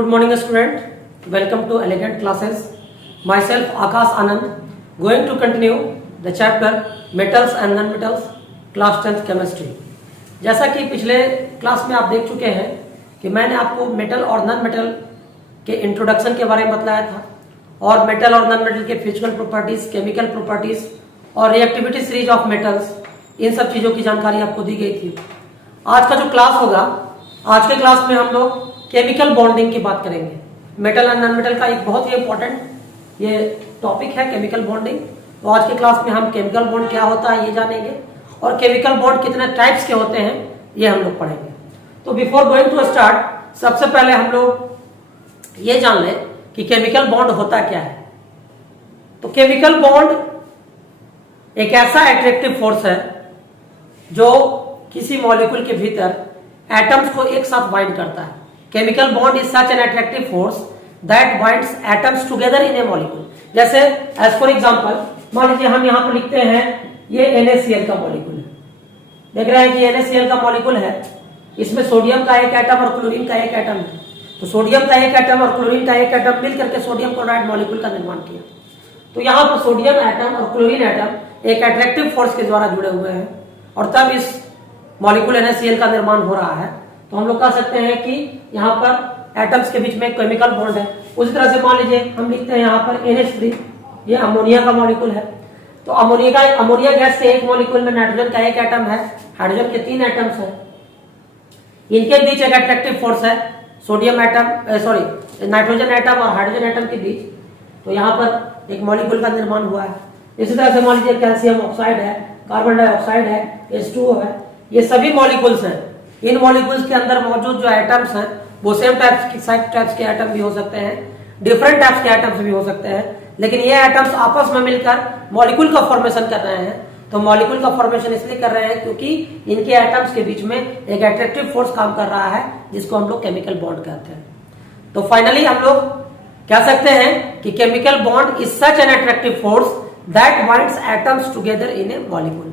Good morning student, welcome to Elegant Classes. Myself Akash Anand going to continue the chapter Metals and Non-Metals class 10th Chemistry. जैसा कि पिछले class में आप देख चुके हैं कि मैंने आपको मेटल और नॉन मेटल के इंट्रोडक्शन के बारे में बताया था और मेटल और नॉन मेटल के फिजिकल प्रॉपर्टीज, केमिकल प्रॉपर्टीज और रिएक्टिविटी सीरीज ऑफ मेटल्स, इन सब चीज़ों की जानकारी आपको दी गई थी। आज का जो क्लास होगा, आज के क्लास में हम लोग केमिकल बॉन्डिंग की बात करेंगे। मेटल और नॉन मेटल का एक बहुत ही इंपॉर्टेंट ये टॉपिक है केमिकल बॉन्डिंग। तो आज के क्लास में हम केमिकल बॉन्ड क्या होता है ये जानेंगे और केमिकल बॉन्ड कितने टाइप्स के होते हैं ये हम लोग पढ़ेंगे। तो बिफोर गोइंग टू स्टार्ट, सबसे पहले हम लोग ये जान लें कि केमिकल बॉन्ड होता क्या है। तो केमिकल बॉन्ड एक ऐसा एट्रैक्टिव फोर्स है जो किसी मॉलिक्यूल के भीतर एटम्स को एक साथ बाइंड करता है। Chemical bond is such an attractive force that binds atoms together in A molecule. जैसे एज फॉर एग्जांपल, मान लीजिए हम यहाँ पर लिखते हैं ये NaCl का मॉलिक्यूल है। देख रहे हैं कि NaCl का मॉलिक्यूल है, इसमें सोडियम का एक एटम और क्लोरीन का एक एटम है। तो सोडियम का एक एटम और क्लोरीन का एक एटम मिल करके सोडियम क्लोराइड मॉलिक्यूल का निर्माण किया। तो यहाँ पर सोडियम एटम और क्लोरीन एटम एक अट्रैक्टिव फोर्स के द्वारा जुड़े हुए हैं और तब इस मॉलिक्यूल NaCl का निर्माण हो रहा है। तो हम लोग कह सकते हैं कि यहाँ पर एटम्स के बीच में केमिकल बॉन्ड है। उसी तरह से मान लीजिए हम लिखते हैं यहाँ पर NH3, ये अमोनिया का मॉलिक्यूल है। तो अमोनिया गैस के एक मॉलिक्यूल में नाइट्रोजन का एक एटम है, हाइड्रोजन के 3 एटम्स हैं। इनके बीच एक अट्रैक्टिव फोर्स है सोडियम एटम नाइट्रोजन एटम और हाइड्रोजन एटम के बीच। तो यहाँ पर एक मॉलिक्यूल का निर्माण हुआ है। इसी तरह से मान लीजिए कैल्शियम ऑक्साइड है, कार्बन डाइऑक्साइड है, H2O है। ये सभी मॉलिक्यूल्स हैं। इन मॉलिक्यूल्स के अंदर मौजूद जो एटम्स हैं वो सेम टाइप्स के एटम भी हो सकते हैं, डिफरेंट टाइप्स के एटम्स भी हो सकते हैं, लेकिन ये एटम्स आपस में मिलकर मॉलिक्यूल का फॉर्मेशन कर रहे हैं। तो मॉलिक्यूल का फॉर्मेशन इसलिए कर रहे हैं क्योंकि इनके एटम्स के बीच में एक अट्रैक्टिव फोर्स काम कर रहा है जिसको हम लोग केमिकल बॉन्ड कहते हैं। तो फाइनली हम लोग कह सकते हैं कि chemical bond is such an attractive force that binds atoms together in A molecule.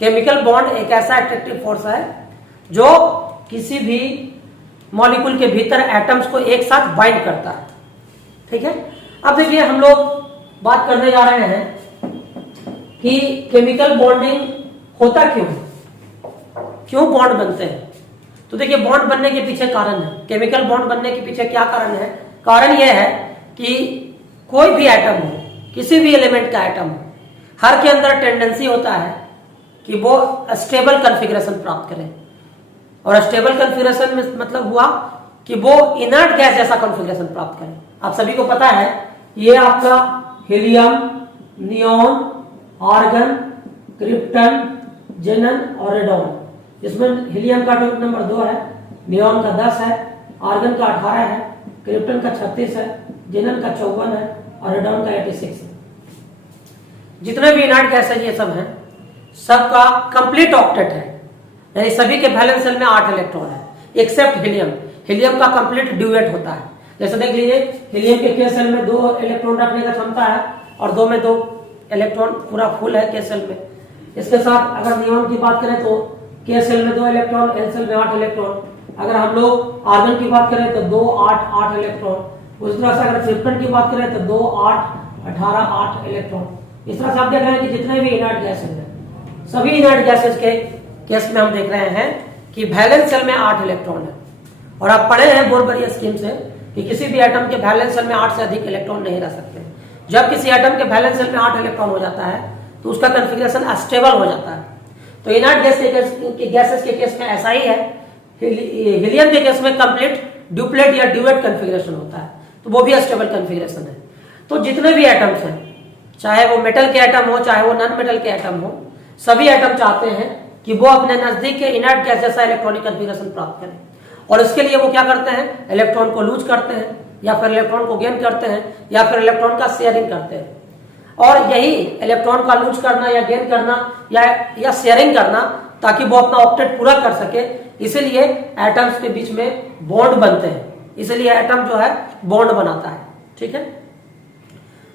Chemical bond एक ऐसा अट्रैक्टिव फोर्स है जो किसी भी मॉलिक्यूल के भीतर एटम्स को एक साथ बाइंड करता है। ठीक है, अब देखिए हम लोग बात करने जा रहे हैं कि केमिकल बॉन्डिंग होता क्यों बॉन्ड बनते हैं। तो देखिए बॉन्ड बनने के पीछे कारण है, केमिकल बॉन्ड बनने के पीछे क्या कारण है। कारण यह है कि कोई भी एटम हो, किसी भी एलिमेंट का एटम हो, हर के अंदर टेंडेंसी होता है कि वो स्टेबल कॉन्फ़िगरेशन प्राप्त करें। और स्टेबल कॉन्फ़िगरेशन में मतलब हुआ कि वो इनर्ट गैस जैसा कॉन्फ़िगरेशन प्राप्त करें। आप सभी को पता है ये आपका हीलियम, नियॉन, आर्गन, क्रिप्टन, जेनन और रेडॉन। जिसमें हीलियम का एटॉमिक नंबर 2 है, नियॉन का 10 है, आर्गन का 18 है, क्रिप्टन का 36 है, जेनन का 54 है और रेडॉन का 86 है। जितने भी इनर्ट गैस है ये सब हैं, सबका कंप्लीट ऑक्टेट है, यानी सभी के वैलेंस शेल में 8 इलेक्ट्रॉन है एक्सेप्ट हीलियम। हीलियम का कंप्लीट ड्यूएट होता है। जैसे देख लीजिए हीलियम के के शेल में 2 इलेक्ट्रॉन रखने का क्षमता है और 2 में 2 इलेक्ट्रॉन पूरा फुल है के शेल में। इसके साथ अगर नियॉन की बात करें तो के शेल में 2 इलेक्ट्रॉन, एल शेल में 8 इलेक्ट्रॉन। अगर हम लोग आर्गन की बात करें तो 2, 8, 8 इलेक्ट्रॉन। उस तरह से अगर क्रिप्टन की बात करें तो 2, 8, 18, 8 इलेक्ट्रॉन। इस तरह से आप देख रहे हैं कि जितने भी इनर्ट गैसेज हैं, सभी इनर्ट गैसेज के केस में हम देख रहे हैं कि वैलेंस शेल में 8 इलेक्ट्रॉन है। और आप पढ़े हैं बोरबरी स्कीम से कि किसी भी एटम के वैलेंस शेल में 8 से अधिक इलेक्ट्रॉन नहीं रह सकते। जब किसी एटम के वैलेंस शेल में 8 इलेक्ट्रॉन हो जाता है तो उसका कॉन्फ़िगरेशन अस्टेबल हो जाता है। तो इनर्ट गैसेस के केस में ऐसा ही है। हीलियम के केस में कंप्लीट ड्यूप्लेट या ड्यूएट कॉन्फ़िगरेशन होता है, तो वो भी अस्टेबल कॉन्फ़िगरेशन है। तो जितने भी एटम्स हैं, चाहे वो मेटल के एटम हो चाहे वो नॉन मेटल के एटम हो, सभी एटम चाहते हैं कि वो अपने नजदीक के इनर्ट गैस जैसा इलेक्ट्रॉनिक कॉन्फ़िगरेशन प्राप्त करें। और इसके लिए वो क्या करते हैं, इलेक्ट्रॉन को लूज करते हैं या फिर इलेक्ट्रॉन को गेन करते हैं या फिर इलेक्ट्रॉन का शेयरिंग करते हैं। और यही इलेक्ट्रॉन का लूज करना या गेन करना या शेयरिंग करना ताकि वो अपना ऑक्टेट पूरा कर सके, इसीलिए एटम्स के बीच में बॉन्ड बनते हैं। इसलिए एटम जो है बॉन्ड बनाता है। ठीक है,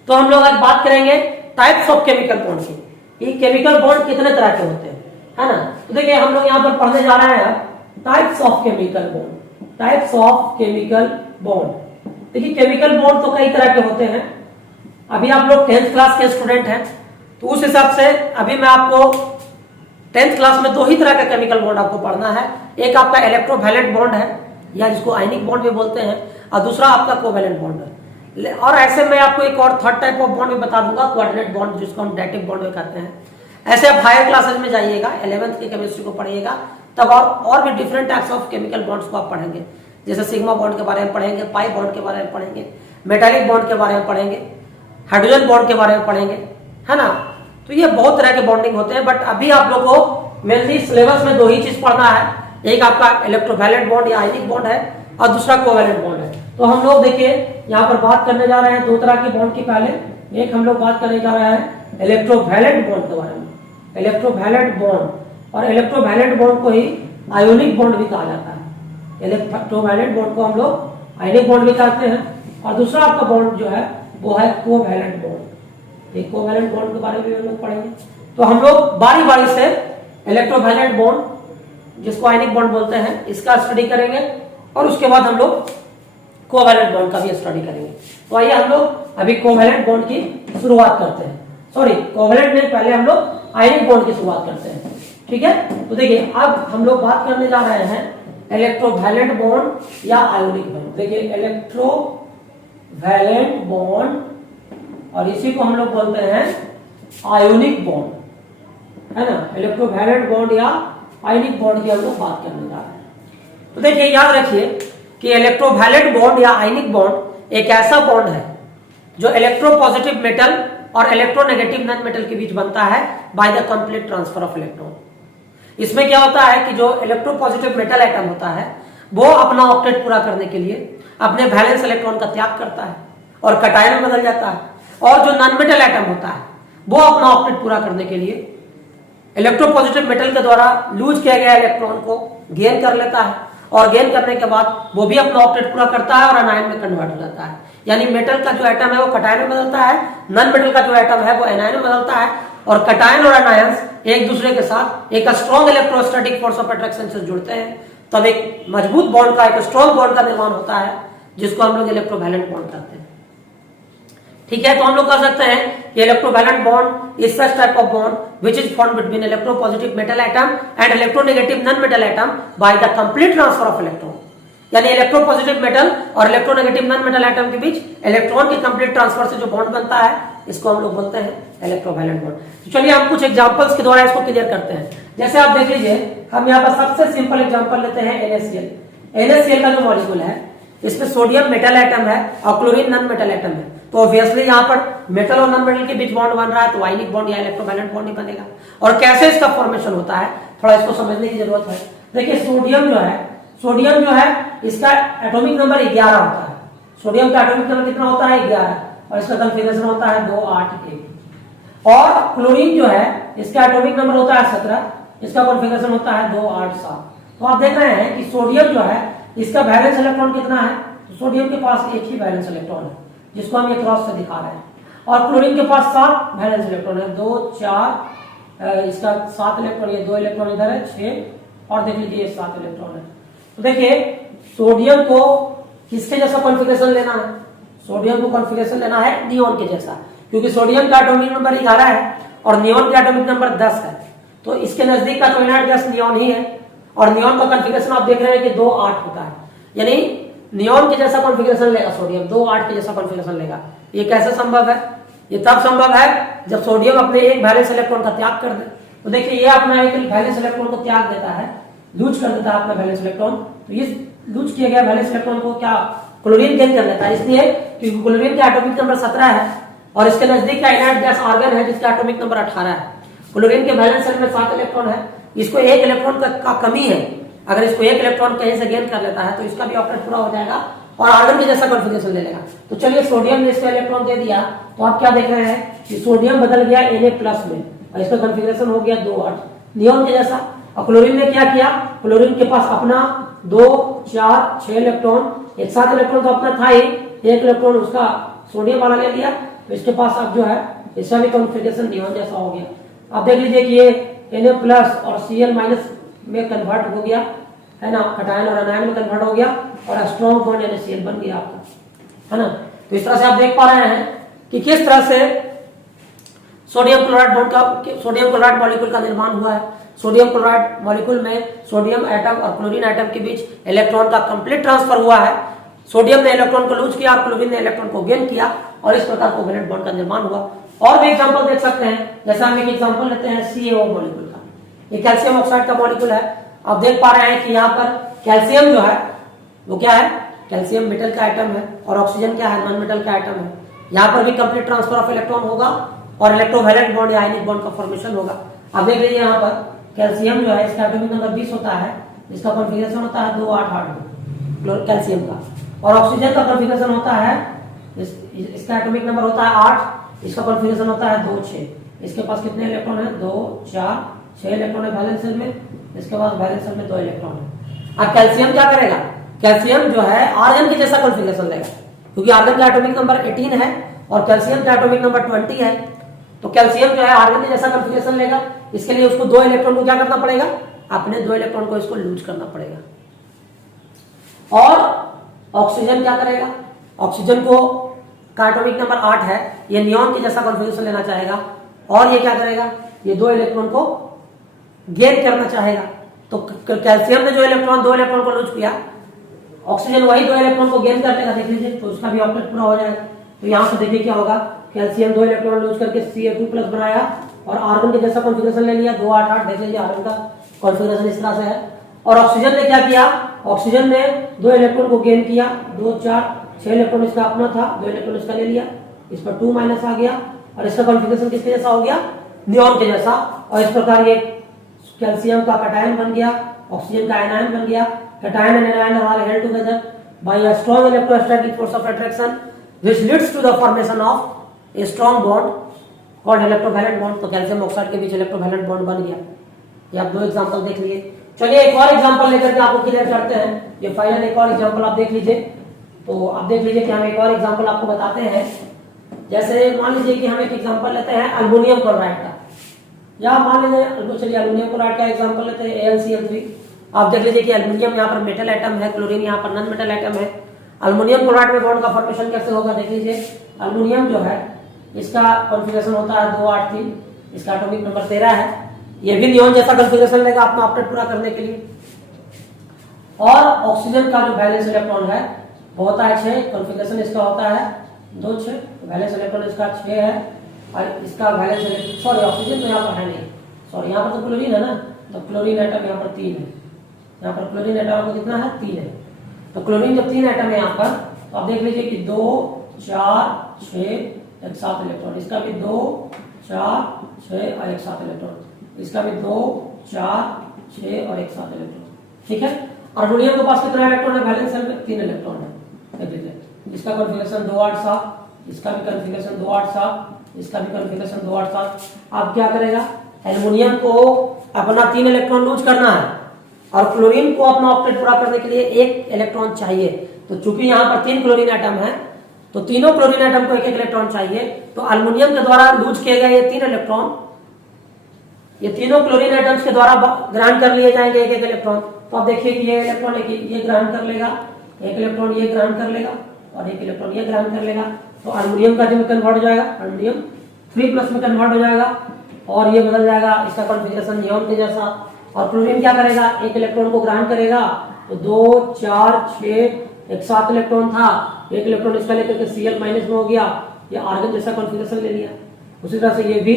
तो हम लोग आज बात करेंगे टाइप्स ऑफ केमिकल बॉन्ड की। केमिकल बॉन्ड कितने तरह के होते हैं, है ना। तो देखिए हम लोग यहाँ पर पढ़ने जा रहे हैं types of chemical bond. Types of chemical bond देखिए केमिकल बॉन्ड तो कई तरह के होते हैं। अभी आप लोग 10th क्लास के स्टूडेंट हैं, तो उस हिसाब से अभी मैं आपको 10th क्लास में 2 ही तरह का केमिकल बॉन्ड आपको पढ़ना है। एक आपका इलेक्ट्रोवैलेंट बॉन्ड है या जिसको आयनिक बॉन्ड भी बोलते हैं, और दूसरा आपका कोवैलेंट बॉन्ड है। और ऐसे मैं आपको एक और थर्ड टाइप ऑफ बॉन्ड भी बता दूंगा, कोऑर्डिनेट बॉन्ड, जिसको हम डेटिव बॉन्ड भी कहते हैं। ऐसे आप हायर क्लासेस में जाइएगा, 11th की केमिस्ट्री को पढ़िएगा, तब और भी different types of chemical bonds को आप पढ़ेंगे। जैसे सिग्मा बॉन्ड के बारे में पढ़ेंगे, पाई बॉन्ड के बारे में पढ़ेंगे, मेटालिक बॉन्ड के बारे में पढ़ेंगे, हाइड्रोजन बॉन्ड के बारे में पढ़ेंगे, है ना। तो ये बहुत तरह के बॉन्डिंग होते हैं, बट अभी आप लोग को मेनली सिलेबस में 2 ही चीज पढ़ना है। एक आपका इलेक्ट्रोवैलेंट बॉन्ड या आयनिक बॉन्ड है, और दूसरा कोवैलेंट बॉन्ड है। तो हम लोग देखिए यहाँ पर बात करने जा रहे हैं 2 तरह के बॉन्ड की। पहले एक हम लोग बात करने जा रहे हैं इलेक्ट्रोवैलेंट बॉन्ड के बारे में, इलेक्ट्रोवैलेंट बॉन्ड, और इलेक्ट्रोवैलेंट बॉन्ड को ही आयोनिक बॉन्ड भी कहा जाता है। इलेक्ट्रोवैलेंट बॉन्ड को हम लोग आयनिक बॉन्ड भी कहते हैं, और दूसरा आपका बॉन्ड जो है वो है कोवैलेंट बॉन्ड। एक कोवैलेंट बॉन्ड के बारे में भी हम लोग पढ़ेंगे। तो हम लोग बारी बारी से इलेक्ट्रोवैलेंट बॉन्ड, जिसको आयनिक बॉन्ड बोलते हैं, इसका स्टडी करेंगे, और उसके बाद हम लोग कोवैलेंट बॉन्ड का भी स्टडी करेंगे। तो आइए हम लोग अभी कोवैलेंट बॉन्ड की शुरुआत करते हैं। सॉरी, कोवैलेंट में पहले हम लोग आयनिक बॉन्ड की शुरुआत करते हैं, ठीक है। तो देखिए अब हम लोग बात करने जा रहे हैं इलेक्ट्रोवैलेंट बॉन्ड या आयोनिक बॉन्ड। देखिए इलेक्ट्रोवैलेंट बॉन्ड, और इसी को हम लोग बोलते हैं आयोनिक बॉन्ड, है ना। इलेक्ट्रोवैलेंट बॉन्ड या आयनिक बॉन्ड की हम लोग बात करने जा रहे हैं। तो देखिए याद रखिए कि इलेक्ट्रोवैलेंट बॉन्ड या आयनिक बॉन्ड एक ऐसा बॉन्ड है जो इलेक्ट्रोपॉजिटिव मेटल और इलेक्ट्रोनेगेटिव नॉन मेटल के बीच बनता है by the complete transfer of electron. इसमें क्या होता है कि जो इलेक्ट्रोपॉजिटिव मेटल एटम होता है वो अपना ऑक्टेट पूरा करने के लिए अपने वैलेंस इलेक्ट्रॉन का त्याग करता है और कटायन में बदल जाता है, और जो नॉन मेटल एटम होता है वो अपना ऑक्टेट पूरा करने के लिए इलेक्ट्रोपॉजिटिव मेटल के द्वारा लूज किया गया इलेक्ट्रॉन को गेन कर लेता है, और गेन करने के बाद वो भी अपना ऑक्टेट पूरा करता है और एनायन में कन्वर्ट हो जाता है। यानी मेटल का जो एटम है वो कटायन में बदलता है, नॉन मेटल का जो एटम है वो एनायन में बदलता है, और कटायन और एनायंस एक दूसरे के साथ एक strong electrostatic force of attraction से जुड़ते हैं, तब एक मजबूत बॉन्ड का, एक स्ट्रॉन्ग बॉन्ड का निर्माण होता है, जिसको हम लोग इलेक्ट्रोवैलेंट बॉन्ड कहते हैं। ठीक है, तो हम लोग कह सकते हैं कि electrovalent bond is such type of bond which is formed between electropositive metal atom and electronegative non metal atom by the complete transfer of electron. यानी इलेक्ट्रोपॉजिटिव मेटल और इलेक्ट्रोनेगेटिव नॉन मेटल एटम के बीच electron की complete transfer से जो bond बनता है, इसको हम लोग बोलते हैं इलेक्ट्रोवैलेंट बॉन्ड। तो चलिए हम कुछ एग्जांपल्स के द्वारा इसको क्लियर करते हैं। जैसे आप देख लीजिए, हम यहाँ पर सबसे सिंपल एग्जांपल लेते हैं NaCl। NaCl का जो मॉलिक्यूल है, इसमें सोडियम मेटल एटम है और क्लोरीन नॉन मेटल एटम है, तो ऑब्वियसली यहाँ पर मेटल और नॉन मेटल के बीच बॉन्ड बन रहा है, तो आयनिक बॉन्ड या इलेक्ट्रोवैलेंट बॉन्ड ही बनेगा। और कैसे इसका फॉर्मेशन होता है, थोड़ा इसको समझने की जरूरत है। देखिए सोडियम जो है इसका एटॉमिक नंबर 11 होता है। सोडियम का एटॉमिक नंबर कितना होता है? 11, और इसका कॉन्फ़िगरेशन होता है 281। और क्लोरीन जो है इसका एटॉमिक नंबर होता है 17, इसका कॉन्फ़िगरेशन होता है 287। तो आप देख रहे हैं कि सोडियम जो है इसका वैलेंस इलेक्ट्रॉन कितना है, तो सोडियम के पास एक ही वैलेंस इलेक्ट्रॉन है, जिसको हम ये क्रॉस से दिखा रहे हैं, और क्लोरीन के पास 7 वैलेंस इलेक्ट्रॉन है, 2 4 इसका 7 इलेक्ट्रॉन, ये 2 इलेक्ट्रॉन इधर है 6, और देख लीजिए ये 7 इलेक्ट्रॉन है। तो देखिए सोडियम को किसके जैसा कॉन्फ़िगरेशन लेना है? सोडियम को कॉन्फ़िगरेशन लेना है नियोन के जैसा, क्योंकि सोडियम का एटॉमिक नंबर 11 है और नियोन का एटॉमिक नंबर 10 है, तो इसके नजदीक का तो इनर्ट गैस नियोन ही है, और नियोन का कॉन्फ़िगरेशन आप देख रहे हैं कि 2-8 होता है, यानी नियोन के जैसा कॉन्फ़िगरेशन लेगा सोडियम, 2-8 के जैसा कॉन्फ़िगरेशन लेगा। ये कैसे संभव है? ये तब संभव है जब सोडियम अपने एक वैलेंस इलेक्ट्रॉन का त्याग कर दे। तो देखिए ये अपना एक वैलेंस इलेक्ट्रॉन को त्याग देता है, लूज कर देता है अपना वैलेंस इलेक्ट्रॉन, तो इस लूज किए गए वैलेंस इलेक्ट्रॉन को क्या क्लोरीन गेन कर लेता है, इसलिए क्योंकि क्लोरीन का एटॉमिक नंबर 17 है और इसके नजदीक का इनर्ट गैस आर्गन है जिसका एटॉमिक नंबर 18 है। क्लोरीन के वैलेंस शेल में 7 इलेक्ट्रॉन है, इसको 1 इलेक्ट्रॉन का कमी है, अगर इसको 1 इलेक्ट्रॉन कहीं से गेन कर लेता है तो इसका भी ऑक्टेट पूरा हो जाएगा और आर्गन के जैसा कॉन्फ़िगरेशन ले लेगा। तो चलिए सोडियम ने इसका इलेक्ट्रॉन दे दिया, तो आप क्या देख रहे हैं कि सोडियम बदल गया Na+ में और इसका कॉन्फ़िगरेशन हो गया 2-8 नियोन के जैसा। और क्लोरीन ने क्या किया, क्लोरीन के पास अपना 2 4 6 इलेक्ट्रॉन, एक 7 इलेक्ट्रॉन तो अपना था ही, 1 इलेक्ट्रॉन उसका सोडियम वाला ले लिया, तो इसके पास अब जो है इसका भी कॉन्फ़िगरेशन नियोन जैसा हो गया। आप देख लीजिए कि ये Na+ और Cl- में कन्वर्ट हो गया है ना, कटायन और एनायन में कन्वर्ट हो गया और स्ट्रॉन्ग बॉन्ड NaCl बन गया आपका। है ना। तो इस तरह से आप देख पा रहे हैं कि किस तरह से सोडियम क्लोराइड मॉलिक्यूल का निर्माण हुआ है। सोडियम क्लोराइड मॉलिक्यूल में सोडियम एटम और क्लोरीन एटम के बीच इलेक्ट्रॉन का कंप्लीट ट्रांसफर हुआ है। सोडियम ने इलेक्ट्रॉन को लूज किया और क्लोरीन ने इलेक्ट्रॉन को गेन किया और इस प्रकार कोवेलेंट बॉन्ड का निर्माण हुआ। और भी एग्जांपल देख सकते हैं, जैसे हम एक एग्जांपल लेते हैं CaO मॉलिक्यूल का। ये कैल्शियम ऑक्साइड का मॉलिक्यूल है। आप देख पा रहे हैं कि यहाँ पर कैल्शियम जो है वो क्या है, कैल्शियम मेटल का एटम है और ऑक्सीजन क्या है, नॉन मेटल का एटम है। यहाँ पर भी कंप्लीट ट्रांसफर ऑफ इलेक्ट्रॉन होगा और इलेक्ट्रोवैलेंट बॉन्ड या आयनिक बॉन्ड का फॉर्मेशन होगा। आप देख लीजिए यहाँ पर कैल्शियम जो है इसका एटॉमिक नंबर 20 होता है, इसका कॉन्फ़िगरेशन होता है 288 कैल्शियम का। और ऑक्सीजन का कॉन्फ़िगरेशन होता है इसका एटॉमिक नंबर होता है 8, इसका कॉन्फ़िगरेशन होता है 2 6। इसके पास कितने इलेक्ट्रॉन है, 2 4 6 इलेक्ट्रॉन है वैलेंस शेल में, इसके पास वैलेंस शेल में 2 इलेक्ट्रॉन है। अब कैल्शियम क्या करेगा, कैल्शियम जो है आर्गन के जैसा कॉन्फ़िगरेशन लेगा, क्योंकि आर्गन का एटॉमिक नंबर 18 है और कैल्शियम का एटॉमिक नंबर 20 है। तो कैल्शियम जो है आर्गन के जैसा कॉन्फ़िगरेशन लेगा। इसके लिए उसको 2 इलेक्ट्रॉन को क्या करना पड़ेगा, अपने 2 इलेक्ट्रॉन को इसको लूज करना पड़ेगा। और ऑक्सीजन क्या करेगा, ऑक्सीजन को का एटॉमिक नंबर 8 है, ये नियॉन के जैसा कॉन्फ़िगरेशन लेना चाहेगा और ये क्या करेगा, ये 2 इलेक्ट्रॉन को गेन करना चाहेगा। तो कैल्शियम ने जो इलेक्ट्रॉन 2 इलेक्ट्रॉन को लूज किया, ऑक्सीजन वही 2 इलेक्ट्रॉन को गेन कर लेगा, देख लीजिए, तो उसका भी ऑक्टेट पूरा हो जाएगा। तो यहाँ से देखिए क्या होगा, कैल्शियम 2 इलेक्ट्रॉन लूज करके Ca2+ बनाया और आर्गन के जैसा कॉन्फ़िगरेशन ले लिया 288। देख लीजिए आर्गन का कॉन्फ़िगरेशन इस तरह से है। और ऑक्सीजन ने क्या किया, ऑक्सीजन ने 2 इलेक्ट्रॉन को गेन किया, 2 4 6 इलेक्ट्रॉन इसका अपना था, 2 इलेक्ट्रॉन इसका ले लिया, इस पर 2- आ गया और इसका कॉन्फ़िगरेशन किसके जैसा हो गया, नियॉन के जैसा। और इस प्रकार ये कैल्शियम का कैटायन बन गया, ऑक्सीजन का आयनायन बन गया। Cation and anion are held together by a strong electrostatic force of attraction which leads to the formation of a strong bond called electrovalent bond। तो कैल्शियम ऑक्साइड के बीच electrovalent bond बन गया। ये आप 2 example देख लिए। चलिए एक और एग्जांपल लेकर के आपको क्लियर करते हैं। ये फाइनल एक और एग्जांपल आप देख लीजिए। तो आप देख लीजिए कि हम एक और एग्जांपल आपको बताते हैं। जैसे मान लीजिए कि हम एक एग्जांपल लेते हैं अल्युमिनियम क्लोराइड का, या मान लीजिए चलिए अल्युमिनियम क्लोराइड का एग्जांपल लेते हैं AlCl3। आप देख लीजिए कि अल्युमिनियम यहाँ पर मेटल एटम है, क्लोरीन यहाँ पर नॉन मेटल एटम है। अल्युमिनियम क्लोराइड में बॉन्ड का फॉर्मेशन कैसे होगा, देख लीजिए। अल्युमिनियम जो है इसका कॉन्फ़िगरेशन होता है 283, इसका एटॉमिक नंबर 13 है। ये भी नियॉन जैसा कॉन्फ़िगरेशन लेगा अपना ऑक्टेट पूरा करने के लिए। और ऑक्सीजन का जो वैलेंस इलेक्ट्रॉन है वो होता है 6, कॉन्फ़िगरेशन इसका होता है 2 6, वैलेंस इलेक्ट्रॉन इसका 6 है और इसका वैलेंस सॉरी ऑक्सीजन तो यहाँ पर है नहीं, सॉरी यहाँ पर तो क्लोरीन है ना, तो क्लोरीन एटम यहाँ पर 3 है। यहाँ पर क्लोरीन एटम आपको कितना है, 3 है। तो क्लोरीन जब 3 एटम है यहाँ पर, तो आप देख लीजिए कि 2 4 6 एक 7 इलेक्ट्रॉन, इसका भी 2 4 6 और एक 7 इलेक्ट्रॉन, इसका भी 2 4 6 और एक 7 इलेक्ट्रॉन। ठीक है। और अल्युमिनियम के पास कितना इलेक्ट्रॉन है, वैलेंस शेल में 3 इलेक्ट्रॉन है। देखिए इसका कॉन्फ़िगरेशन 287, इसका भी कॉन्फ़िगरेशन 287, इसका भी कॉन्फ़िगरेशन 287। अब क्या करेगा, एल्युमिनियम को अपना 3 इलेक्ट्रॉन लूज करना है और क्लोरीन को अपना ऑक्टेट पूरा करने के लिए 1 इलेक्ट्रॉन चाहिए। तो चूंकि यहाँ पर 3 क्लोरीन एटम है, तो तीनों क्लोरीन एटम को 1 इलेक्ट्रॉन चाहिए। तो अल्युमिनियम के द्वारा लूज किए गए ये 3 इलेक्ट्रॉन, ये तीनों क्लोरीन एटम्स के द्वारा ग्रहण कर लिए जाएंगे 1 इलेक्ट्रॉन। तो आप देखिए कि ये इलेक्ट्रॉन ये ग्रहण कर लेगा, 1 इलेक्ट्रॉन ये ग्रहण कर लेगा और 1 इलेक्ट्रॉन ये ग्रहण कर लेगा। तो अल्युमिनियम का जो कन्वर्ट हो जाएगा, अल्युमिनियम 3+ में कन्वर्ट हो जाएगा और ये बदल जाएगा, इसका कॉन्फ़िगरेशन नियॉन के जैसा। और क्लोरीन क्या करेगा, 1 इलेक्ट्रॉन को ग्रहण करेगा, तो 2 4 6 एक 7 इलेक्ट्रॉन था, 1 इलेक्ट्रॉन इसका लेकर के Cl- में हो गया, ये आर्गन जैसा कॉन्फ़िगरेशन ले लिया। उसी तरह से ये भी,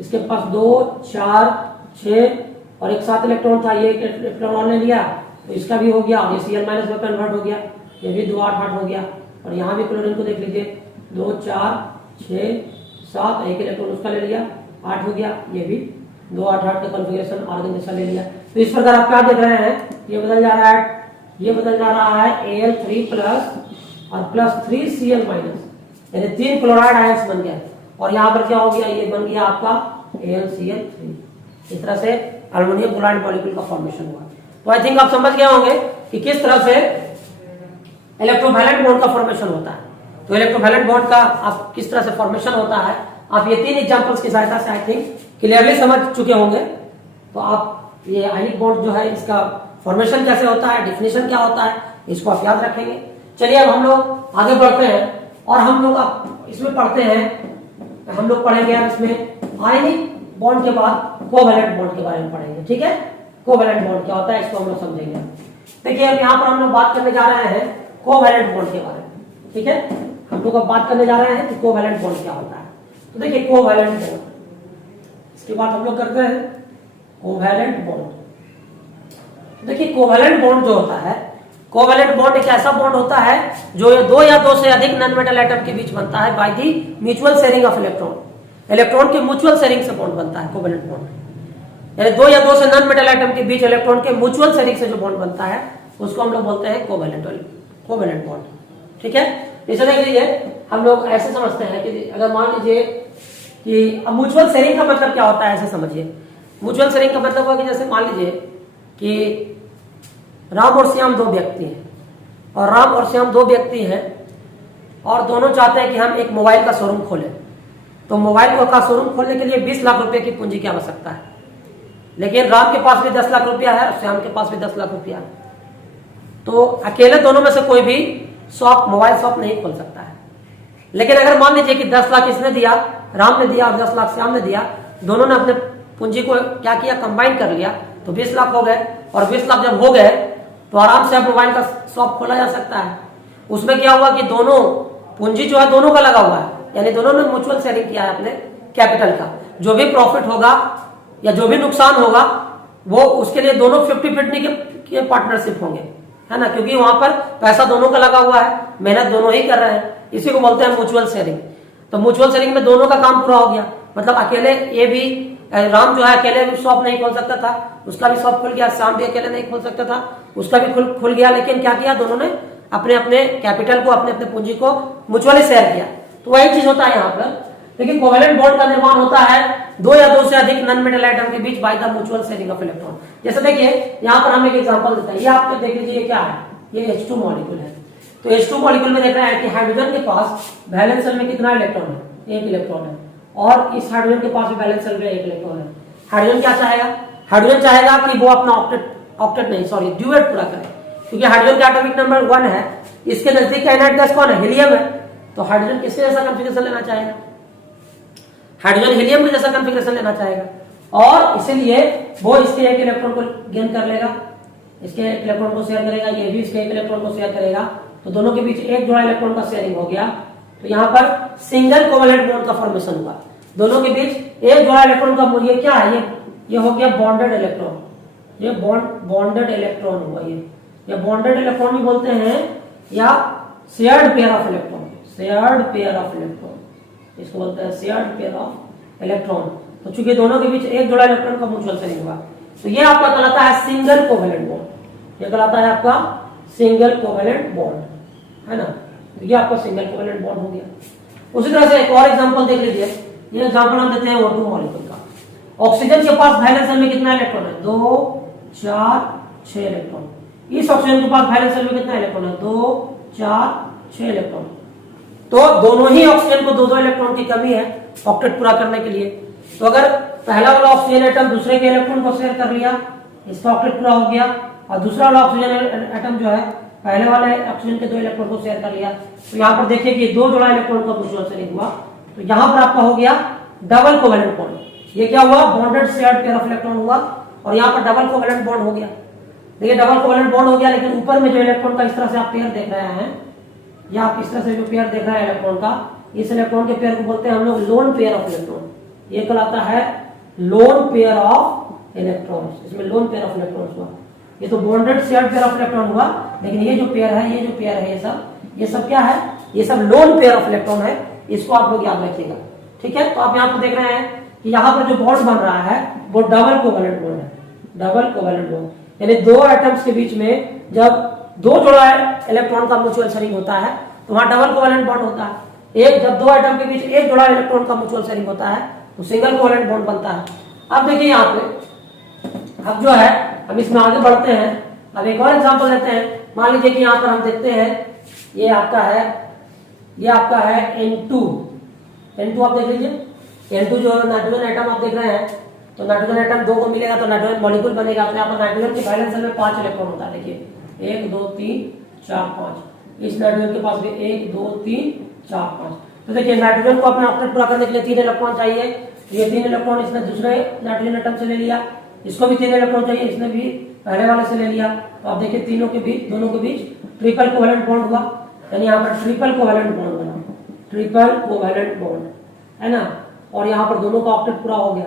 इसके पास 2 4 6 और एक 7 इलेक्ट्रॉन था, ये 1 इलेक्ट्रॉन और ले लिया, तो इसका भी हो गया, ये Cl- में कन्वर्ट हो गया, ये भी 288 हो गया। और यहाँ भी क्लोरीन को देख लीजिए, 2 4 6 7, 1 इलेक्ट्रॉन उसका ले लिया, 8 हो गया, ये भी 288 का कॉन्फ़िगरेशन आर्गन जैसा ले लिया। तो इस प्रकार आप क्या देख रहे हैं, ये बदल जा रहा है, ये बदल जा रहा है Al3+ और +3 Cl-, यानी 3 क्लोराइड आयंस बन गया। और यहाँ पर क्या हो गया, ये बन गया आपका AlCl3। इस तरह से अल्युमिनियम क्लोराइड मॉलिक्यूल का फॉर्मेशन हुआ। तो आई थिंक आप समझ गए होंगे कि किस तरह से इलेक्ट्रोवैलेंट बॉन्ड का फॉर्मेशन होता है। तो इलेक्ट्रोवैलेंट बॉन्ड का आप किस तरह से फॉर्मेशन होता है, आप ये 3 एग्जांपल्स की सहायता से आई थिंक क्लियरली समझ चुके होंगे। तो आप ये आयनिक बॉन्ड जो है इसका फॉर्मेशन कैसे होता है, डेफिनेशन क्या होता है, इसको आप याद रखेंगे। चलिए अब हम लोग आगे बढ़ते हैं और हम लोग अब इसमें पढ़ते हैं, हम लोग पढ़ेंगे अब इसमें आयनिक बॉन्ड के बाद कोवैलेंट बॉन्ड के बारे में पढ़ेंगे। ठीक है, कोवैलेंट बॉन्ड क्या होता है इसको हम लोग समझेंगे। देखिए अब यहाँ पर हम लोग बात करने जा रहे हैं कोवैलेंट बॉन्ड के बारे में। ठीक है, हम लोग अब बात करने जा रहे हैं कि कोवैलेंट बॉन्ड क्या होता है। तो देखिए कोवैलेंट बॉन्ड, इसके बाद हम लोग करते हैं कोवैलेंट बॉन्ड। देखिए कोवैलेंट बॉन्ड जो होता है, कोवैलेंट बॉन्ड एक ऐसा बॉन्ड होता है जो दो या दो से अधिक नॉन मेटल एटम के बीच बनता है by the mutual sharing of electron. Electron के म्यूचुअल शेयरिंग से बॉन्ड बनता है कोवैलेंट बॉन्ड, यानी दो या दो से नॉन मेटल एटम के बीच इलेक्ट्रॉन के म्यूचुअल शेयरिंग से जो बॉन्ड बनता है उसको हम लोग बोलते हैं कोवैलेंट बॉन्ड। ठीक है, इसे देख लीजिए, हम लोग ऐसे समझते हैं कि अगर मान लीजिए कि म्यूचुअल शेयरिंग का मतलब क्या होता है ऐसे समझिए। म्यूचुअल शेयरिंग का मतलब हुआ कि जैसे मान लीजिए कि राम और श्याम दो व्यक्ति हैं, और राम और श्याम दो व्यक्ति हैं और दोनों चाहते हैं कि हम एक मोबाइल का शोरूम खोलें। तो मोबाइल का शोरूम खोलने के लिए 20 लाख रुपए की पूंजी की आवश्यकता है, लेकिन राम के पास भी 10 लाख रुपया है और श्याम के पास भी 10 लाख रुपया है। तो अकेले दोनों में से कोई भी मोबाइल शॉप नहीं खोल सकता है। लेकिन अगर मान लीजिए कि 10 लाख इसने दिया, राम ने दिया, और 10 लाख श्याम ने दिया, दोनों ने अपने पूंजी को क्या किया, कंबाइन कर लिया, तो 20 लाख हो गए। और 20 लाख जब हो गए तो आराम से अब मोबाइल का शॉप खोला जा सकता है। उसमें क्या हुआ कि दोनों पूंजी जो है दोनों का लगा हुआ है, यानी दोनों ने म्यूचुअल शेयरिंग किया है अपने कैपिटल का। जो भी प्रॉफिट होगा या जो भी नुकसान होगा वो उसके लिए दोनों 50-50 के पार्टनरशिप होंगे, है ना, क्योंकि वहां पर पैसा दोनों का लगा हुआ है, मेहनत दोनों ही कर रहे हैं, इसी को बोलते हैं म्यूचुअल शेयरिंग। तो म्यूचुअल शेयरिंग में दोनों का काम पूरा हो गया, मतलब अकेले ये भी राम जो है अकेले भी शॉप नहीं खोल सकता था, उसका भी शॉप खुल गया। श्याम भी अकेले नहीं खोल सकता था, उसका भी खुल गया। लेकिन क्या किया, दोनों ने अपने अपने कैपिटल को, अपने अपने पूंजी को म्यूचुअली शेयर किया। तो वही चीज होता है यहाँ पर। लेकिन कोवैलेंट बॉन्ड का निर्माण होता है दो या दो से अधिक नॉन मेटल एटम के बीच by the mutual sharing of electron. जैसे देखिए यहाँ पर हम एक एग्जांपल देते हैं, ये आप देख लीजिए, ये क्या है, ये H2 मॉलिक्यूल है। तो H2 मॉलिक्यूल में देख रहे हैं कि हाइड्रोजन के पास वैलेंस शेल में कितना इलेक्ट्रॉन है, एक इलेक्ट्रॉन है, और इस हाइड्रोजन के पास भी वैलेंस शेल में एक इलेक्ट्रॉन है। हाइड्रोजन क्या चाहेगा, हाइड्रोजन चाहेगा कि वो अपना ड्यूएट पूरा करे, क्योंकि हाइड्रोजन का एटॉमिक नंबर 1 है, इसके नजदीक का इनर्ट गैस कौन है, हीलियम है। तो हाइड्रोजन किसके जैसा कॉन्फ़िगरेशन लेना चाहेगा, हाइड्रोजन हीलियम के जैसा कॉन्फ़िगरेशन लेना चाहेगा, और इसीलिए वो इसके एक इलेक्ट्रॉन को गेन कर लेगा, इसके एक इलेक्ट्रॉन को शेयर करेगा, ये भी इसके एक इलेक्ट्रॉन को शेयर करेगा। तो दोनों के बीच एक जोड़ा इलेक्ट्रॉन का शेयरिंग हो गया। तो यहाँ पर सिंगल कोवैलेंट बॉन्ड का फॉर्मेशन हुआ, दोनों के बीच एक जोड़ा इलेक्ट्रॉन का मूल्य क्या है, ये हो गया बॉन्डेड इलेक्ट्रॉन, ये बॉन्डेड इलेक्ट्रॉन हुआ। ये बॉन्डेड इलेक्ट्रॉन भी बोलते हैं या शेयर्ड पेयर ऑफ इलेक्ट्रॉन, इसको बोलते हैं शेयर्ड पेयर ऑफ इलेक्ट्रॉन। तो चूंकि दोनों के बीच एक जोड़ा इलेक्ट्रॉन का म्यूचुअल शेयरिंग हुआ, तो ये आपका कहलाता है सिंगल कोवैलेंट बॉन्ड। ये कहलाता है आपका सिंगल कोवैलेंट बॉन्ड, है ना। तो ये आपका सिंगल कोवैलेंट बॉन्ड हो गया। उसी तरह से एक और एग्जांपल देख लीजिए, ये एग्जांपल हम देते हैं O2 मॉलिक्यूल का। ऑक्सीजन के पास वैलेंस शेल में कितना इलेक्ट्रॉन है, 2 4 6 इलेक्ट्रॉन। इस ऑक्सीजन के पास वैलेंस शेल में कितना इलेक्ट्रॉन है, 2 4 6 इलेक्ट्रॉन। तो दोनों ही ऑक्सीजन को 2-2 इलेक्ट्रॉन की कमी है ऑक्टेट पूरा करने के लिए। तो अगर पहला वाला ऑक्सीजन एटम दूसरे के इलेक्ट्रॉन को शेयर कर लिया, इसका ऑक्टेट पूरा हो गया, और दूसरा वाला ऑक्सीजन एटम जो है पहले वाले ऑक्सीजन के 2 इलेक्ट्रॉन को शेयर कर लिया। तो यहाँ पर देखिए कि 2 जोड़ा इलेक्ट्रॉन का म्यूचुअल शेयरिंग हुआ। तो यहाँ पर आपका हो गया डबल कोवैलेंट बॉन्ड। ये क्या हुआ, bonded shared pair of electron हुआ, और यहाँ पर डबल कोवैलेंट बॉन्ड हो गया। देखिए डबल कोवैलेंट बॉन्ड हो गया, लेकिन ऊपर में जो इलेक्ट्रॉन का इस तरह से आप पेयर देख रहे हैं, या आप इस तरह से जो पेयर देख रहे हैं इलेक्ट्रॉन का, इस इलेक्ट्रॉन के पेयर को बोलते हैं हम लोग लोन पेयर ऑफ इलेक्ट्रॉन। ये कहलाता है लोन पेयर ऑफ इलेक्ट्रॉन्स। इसमें लोन पेयर ऑफ इलेक्ट्रॉन्स हुआ। ये तो bonded shared pair of electron हुआ, लेकिन ये जो पेयर है, ये सब क्या है, ये सब लोन पेयर ऑफ इलेक्ट्रॉन है। इसको आप लोग याद रखिएगा, ठीक है। तो आप यहाँ पर देख रहे हैं कि यहाँ पर जो बॉन्ड बन रहा है वो डबल कोवैलेंट बॉन्ड है, डबल कोवैलेंट बॉन्ड, यानी दो एटम्स के बीच में जब 2 जोड़ा इलेक्ट्रॉन का म्यूचुअल शेयरिंग होता है तो वहां डबल कोवैलेंट बॉन्ड होता है। जब 2 एटम के बीच एक जोड़ा इलेक्ट्रॉन का म्यूचुअल शेयरिंग होता है तो सिंगल कोवैलेंट बॉन्ड बनता है। अब देखिए यहाँ पे अब जो है हम इसमें आगे बढ़ते हैं। अब एक और एग्जांपल लेते हैं। मान लीजिए कि यहाँ पर हम देखते हैं ये आपका है N2 आप देख लीजिए। N2 जो नाइट्रोजन एटम आप देख रहे हैं, तो नाइट्रोजन एटम 2 को मिलेगा तो नाइट्रोजन मॉलिक्यूल बनेगा। तो यहाँ पर नाइट्रोजन के वैलेंस शेल में 5 इलेक्ट्रॉन होता है। देखिए 1 2 3 4 5, इस नाइट्रोजन के पास भी 1 2 3 4 5। तो देखिए नाइट्रोजन को अपना ऑक्टेट पूरा करने के लिए 3 इलेक्ट्रॉन चाहिए। ये 3 इलेक्ट्रॉन इसने दूसरे नाइट्रोजन एटम से ले लिया, इसको भी 3 इलेक्ट्रॉन चाहिए, इसने भी पहले वाले से ले लिया। तो आप देखिए तीनों के बीच, दोनों के बीच ट्रिपल कोवेलेंट बॉन्ड हुआ, यानी यहाँ पर ट्रिपल कोवेलेंट बॉन्ड बना, ट्रिपल कोवेलेंट बॉन्ड है ना। और यहाँ पर दोनों का ऑक्टेट पूरा हो गया।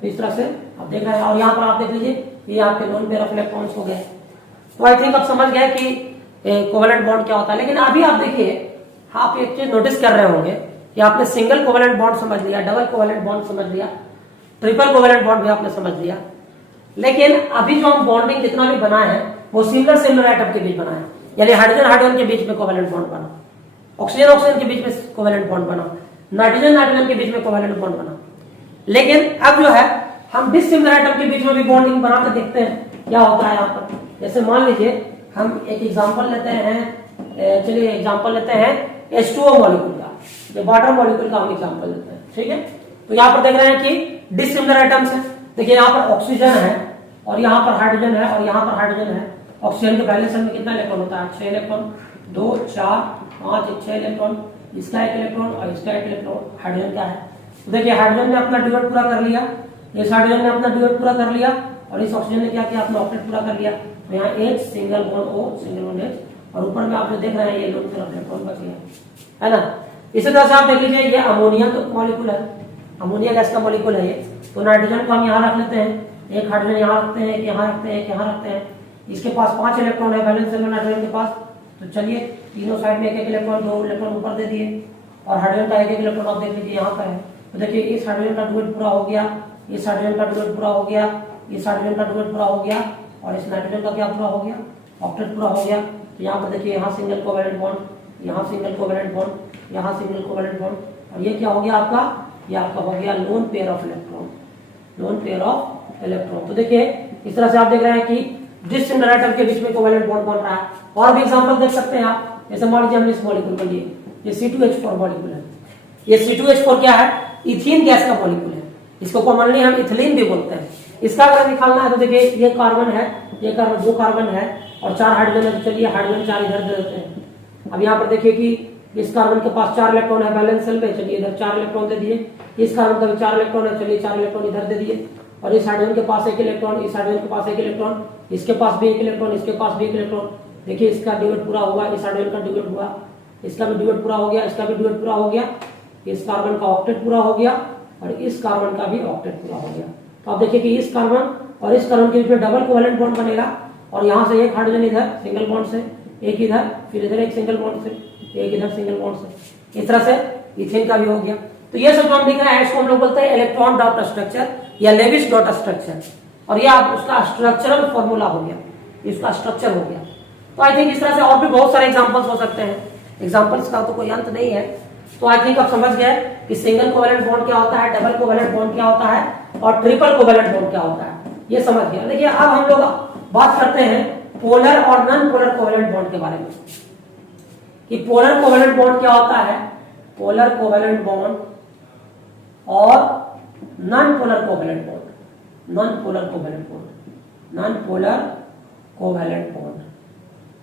तो इस तरह से आप देख रहे हैं। और यहाँ पर आप देख लीजिए ये आपके लोन पेयर ऑफ इलेक्ट्रॉन्स हो गए। तो आई थिंक आप समझ गए कि कोवेलेंट बॉन्ड क्या होता है। लेकिन अभी आप देखिए, आप एक चीज नोटिस कर रहे होंगे कि आपने सिंगल कोवेलेंट बॉन्ड समझ लिया, डबल कोवेलेंट बॉन्ड समझ लिया, ट्रिपल कोवेलेंट बॉन्ड भी आपने समझ लिया। लेकिन अभी जो हम बॉन्डिंग जितना भी बना है वो सिमिलर एटम के बीच बना है, यानी हाइड्रोजन हाइड्रोजन के बीच में कोवेलेंट बॉन्ड बना, ऑक्सीजन ऑक्सीजन के बीच में कोवेलेंट बॉन्ड बना, नाइट्रोजन नाइट्रोजन के बीच में कोवेलेंट बॉन्ड बना। लेकिन अब जो है हम डिसिमिलर एटम के बीच में भी बॉन्डिंग बना के देखते हैं क्या होता है यहाँ पर। जैसे मान लीजिए हम एक एग्जांपल लेते हैं, चलिए एग्जांपल लेते हैं H2O मॉलिक्यूल का, जो वाटर मॉलिक्यूल का हम एग्जांपल लेते हैं, ठीक है। तो यहाँ पर देख रहे हैं कि डिसिमिलर एटम्स है। देखिए यहाँ पर ऑक्सीजन है और यहाँ पर हाइड्रोजन है और यहाँ पर हाइड्रोजन है। ऑक्सीजन के बैलेंस में कितना इलेक्ट्रॉन होता है? 6 इलेक्ट्रॉन, 2 4 5 6 इलेक्ट्रॉन, इसका 1 इलेक्ट्रॉन और इसका 1 इलेक्ट्रॉन हाइड्रोजन का है। तो देखिए हाइड्रोजन ने अपना ड्यूएट पूरा कर लिया, इस हाइड्रोजन ने अपना ड्यूएट पूरा कर लिया और इस ऑक्सीजन ने क्या किया? अपना ऑक्टेट पूरा कर लिया। तो यहाँ एक single bond O, single bond H, और ऊपर में आपने देख रहे हैं ये लोन पेयर ऑफ इलेक्ट्रॉन बच गया, है ना। इसी तरह से आप देख लीजिए ये अमोनिया तो मॉलिक्यूल है, अमोनिया गैस का मॉलिक्यूल है ये। तो नाइट्रोजन को हम यहाँ रख लेते हैं, एक हाइड्रोजन यहाँ रखते हैं, एक यहाँ रखते हैं, एक यहाँ रखते हैं। इसके पास 5 इलेक्ट्रॉन है बैलेंस में नाइट्रोजन के पास। तो चलिए तीनों साइड में एक इलेक्ट्रॉन, 2 इलेक्ट्रॉन ऊपर दे दिए और हाइड्रोजन का एक इलेक्ट्रॉन आप देख लीजिए यहाँ पर है। तो देखिए इस हाइड्रोजन का ड्यूएट पूरा हो गया, इस हाइड्रोजन का ड्यूएट पूरा हो गया, इस हाइड्रोजन का ड्यूएट पूरा हो गया और इस नाइट्रोजन का क्या पूरा हो गया? ऑक्टेट पूरा हो गया। तो यहाँ पर देखिए यहाँ सिंगल कोवेलेंट बॉन्ड, यहाँ सिंगल कोवेलेंट बॉन्ड, यहाँ सिंगल कोवेलेंट बॉन्ड, और ये क्या हो गया आपका? ये आपका हो गया lone pair of electron, lone pair of electron. तो देखिए इस तरह से आप देख रहे हैं कि डिसिमिलर एटम के बीच में कोवेलेंट बॉन्ड बन रहा है। और भी एग्जांपल देख सकते हैं आप, जैसे मान लीजिए हमने इस मॉलिक्यूल को लिए, ये C2H4 मॉलिक्यूल है। ये C2H4 क्या है? इथीन गैस का मॉलिक्यूल है, इसको कॉमनली हम इथिलीन भी बोलते हैं। इसका अगर निकालना है तो देखिए ये कार्बन है, ये कार्बन, 2 कार्बन है और 4 हाइड्रोजन है। तो चलिए हाइड्रोजन 4 इधर दे देते हैं। अब यहाँ पर देखिए कि इस कार्बन के पास 4 इलेक्ट्रॉन है बैलेंस सेल में, चलिए इधर 4 इलेक्ट्रॉन दे दिए। इस कार्बन का भी 4 इलेक्ट्रॉन है, चलिए 4 इलेक्ट्रॉन इधर दे दिए। और इस हाइड्रोजन के पास 1 इलेक्ट्रॉन, इस हाइड्रोजन के पास 1 इलेक्ट्रॉन, इसके पास भी 1 इलेक्ट्रॉन, इसके पास भी 1 इलेक्ट्रॉन। देखिए इसका ड्यूएट पूरा हुआ, इस हाइड्रोजन का ड्यूएट हुआ, इसका भी ड्यूएट पूरा हो गया, इसका भी ड्यूएट पूरा हो गया, इस कार्बन का ऑक्टेट पूरा हो गया और इस कार्बन का भी ऑक्टेट पूरा हो गया। तो आप देखिए कि इस कार्बन और इस कार्बन के बीच में डबल कोवेलेंट बॉन्ड बनेगा और यहाँ से एक हाइड्रोजन इधर सिंगल बॉन्ड से, एक इधर, फिर इधर एक सिंगल बॉन्ड से, एक इधर सिंगल बॉन्ड से। इस तरह से इथेन का भी हो गया। तो ये सब जो हम लिख रहे हैं इसको हम लोग बोलते हैं इलेक्ट्रॉन डॉट स्ट्रक्चर या लेविस डॉट स्ट्रक्चर। और ये आप उसका स्ट्रक्चरल फॉर्मूला हो गया, इसका स्ट्रक्चर हो गया। तो आई थिंक इस तरह से और भी बहुत सारे एग्जांपल्स हो सकते हैं, एग्जांपल्स का तो कोई अंत नहीं है। तो आई थिंक आप समझ गए कि सिंगल कोवेलेंट बॉन्ड क्या होता है, डबल कोवेलेंट बॉन्ड क्या होता है और ट्रिपल कोवेलेंट बॉन्ड क्या होता है, ये समझ गया। देखिए अब हम लोग बात करते हैं पोलर और नॉन पोलर कोवेलेंट बॉन्ड के बारे में कि पोलर कोवेलेंट बॉन्ड क्या होता है, पोलर कोवेलेंट बॉन्ड और non polar covalent bond, non polar covalent bond, non polar covalent bond.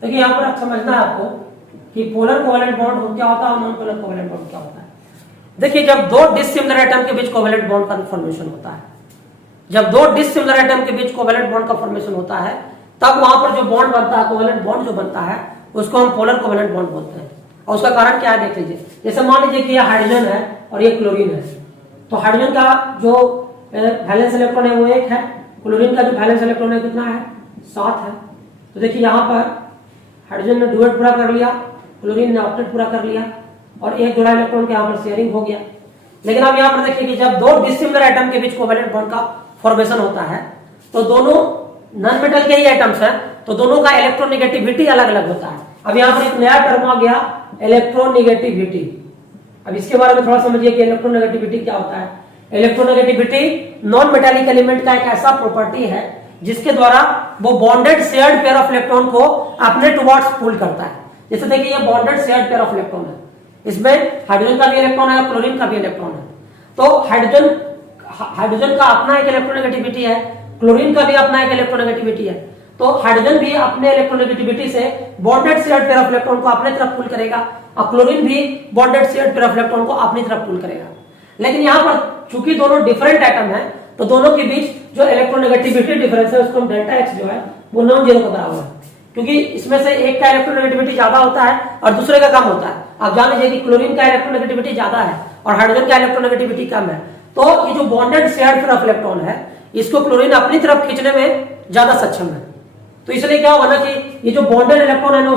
देखिए यहां पर आप समझना है आपको कि पोलर कोवेलेंट बॉन्ड क्या होता है और नॉन पोलर कोवेलेंट बॉन्ड क्या होता है। देखिए जब 2 डिसिमिलर एटम के बीच कोवेलेंट बॉन्ड का फॉर्मेशन होता है, जब 2 डिसिमिलर एटम के बीच कोवेलेंट बॉन्ड का फॉर्मेशन होता है, तब वहां पर जो बॉन्ड बनता है, कोवेलेंट बॉन्ड जो बनता है, उसको हम पोलर कोवेलेंट बॉन्ड बोलते हैं। और उसका कारण क्या है देख लीजिए। जैसे मान लीजिए कि ये हाइड्रोजन है और ये क्लोरीन है, तो हाइड्रोजन का जो वैलेंस इलेक्ट्रॉन है वो 1 है, क्लोरीन का जो वैलेंस इलेक्ट्रॉन है कितना है? 7 है। तो देखिए यहाँ पर हाइड्रोजन ने ड्यूएट पूरा कर लिया, क्लोरीन ने ऑक्टेट पूरा कर लिया और एक जोड़ा इलेक्ट्रॉन के यहाँ पर शेयरिंग हो गया। लेकिन अब यहाँ पर देखिए कि जब 2 डिसिमिलर एटम के बीच कोवेलेंट बॉन्ड का फॉर्मेशन होता है तो दोनों नॉन मेटल के ही एटम्स हैं, तो दोनों का इलेक्ट्रोनेगेटिविटी अलग अलग होता है। अब यहाँ पर एक नया टर्म आ गया इलेक्ट्रोनेगेटिविटी। अब इसके बारे में थोड़ा समझिए कि इलेक्ट्रोनेगेटिविटी क्या होता है। इलेक्ट्रोनेगेटिविटी नॉन मेटालिक एलिमेंट का एक ऐसा प्रॉपर्टी है जिसके द्वारा वो bonded shared pair of electron को अपने टुवर्ड्स पुल करता है। जैसे देखिए ये bonded shared pair of electron है, इसमें हाइड्रोजन का भी इलेक्ट्रॉन है, क्लोरीन का भी इलेक्ट्रॉन है। तो हाइड्रोजन का अपना एक इलेक्ट्रोनेगेटिविटी है, क्लोरीन का भी अपना एक इलेक्ट्रोनेगेटिविटी है। तो हाइड्रोजन भी अपने इलेक्ट्रोनेगेटिविटी से bonded shared pair of electron को अपनी तरफ पुल करेगा और क्लोरीन भी bonded shared pair of electron को अपनी तरफ पुल करेगा। लेकिन यहाँ पर चूंकि दोनों डिफरेंट एटम है तो दोनों के बीच जो इलेक्ट्रोनेगेटिविटी डिफरेंस है उसको हम डेल्टा एक्स जो है वो नॉन जीरो के बराबर है, क्योंकि इसमें से एक का इलेक्ट्रोनेगेटिविटी ज्यादा होता है और दूसरे का कम होता है। आप जान लीजिए कि क्लोरीन का इलेक्ट्रोनेगेटिविटी ज्यादा है और हाइड्रोजन का इलेक्ट्रोनेगेटिविटी कम है, तो ये जो bonded shared pair of electron है इसको क्लोरीन अपनी तरफ खींचने में ज्यादा सक्षम है। तो इसलिए क्या होगा ना कि ये जो बॉन्डेड इलेक्ट्रॉन है ना